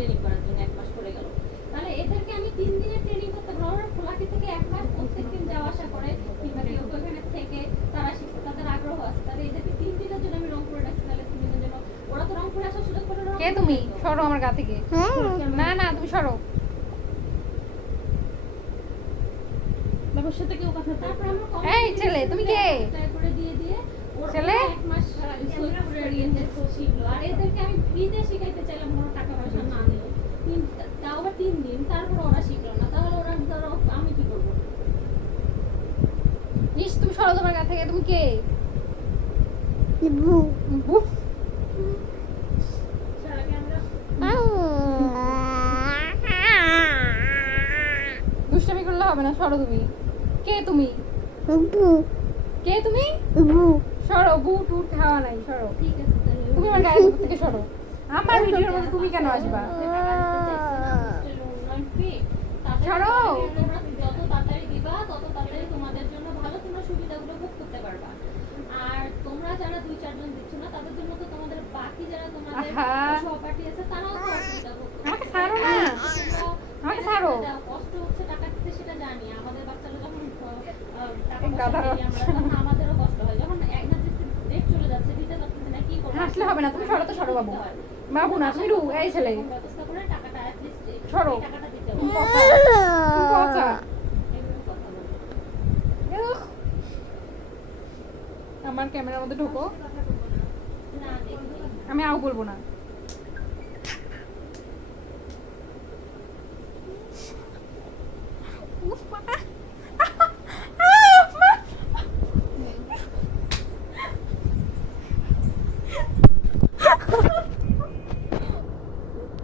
Training করার জন্য 1 মাস পড়ে গেল। তাহলে এদেরকে আমি 3 দিনের ট্রেনিং করতে পারবো। ওরা খোলাকি থেকে 1 মাস প্রত্যেকদিন যাওয়া আসা করে কিংবা কেউ ওখানে থেকে তারা শিখতে তাদের আগ্রহ আছে। তাহলে এদেরকে 3 দিনের জন্য আমি রংপুরে রাখছি। তাহলে 3 দিনের জন্য ওরা তো রংপুরে আসার সুযোগ পেল না। কে তুমি? সরো আমার গা থেকে। না না তুমি সরো। বাবার সাথে কেউ কথা তারপর আমরা এই ছেলে তুমি কে? করে দিয়ে ছেলে 1 মাস সৈয়দপুরের ইয়েতে শিখলো। আর এদেরকে আমি ফ্রিতে শিখাইতে চাইলাম কোনো টাকা পয়সা না নিয়ে। তাও আবার 3 দিন, তারপর ওরা শিখলো না। তাহলে ওরা ধরো আমি কি করবো? ইস তুমি সরো তোমার গা থেকে। তুমি কে? সারাকে আমরা দুষ্টামি করলে হবে না, সরো তুমি। কে তুমি? কে তুমি? সরো, বুট উঠ খাওয়া নাই, সরো। ঠিক আছে তাহলে তুমি আমার গায়ের উপর থেকে সরো। আমার ভিডিওর মধ্যে তুমি কেন আসবা? সরো। যত তাড়াতাড়ি দিবা তত তাড়াতাড়ি তোমাদের জন্য ভালো, তোমরা সুবিধাগুলো ভোগ করতে পারবা। আর তোমরা যারা 2-4 জন দিচ্ছ না তাদের জন্য তো তোমাদের বাকি যারা তোমাদের সহপাঠী আছে তারাও তো অসুবিধা ভোগ করবে। আমাকে ছাড়ো না, আমাকে ছাড়ো। কষ্ট হচ্ছে টাকা দিতে সেটা জানি। আমাদের বাচ্চারা যখন টাকা গাধা পয়সা দেই আমরা তখন আমাদেরও কষ্ট হয়। যখন এমার্জেন্সি ডেট চলে যাচ্ছে দিতে পারতেছি না, কি করব? হাসলে হবে না, তুমি সরো তো, সরো বাবু। বাবু না তুমি রু, এই ছেলে ব্যবস্থা করে টাকাটা অ্যাট লিস্ট সরো। টাকাটা দিতে তুমি হবে। পচা, তুমি পচা। এভাবে কথা বলো। আমার ক্যামেরার মধ্যে ঢোকো। না দেখি আমি আও বলবো না।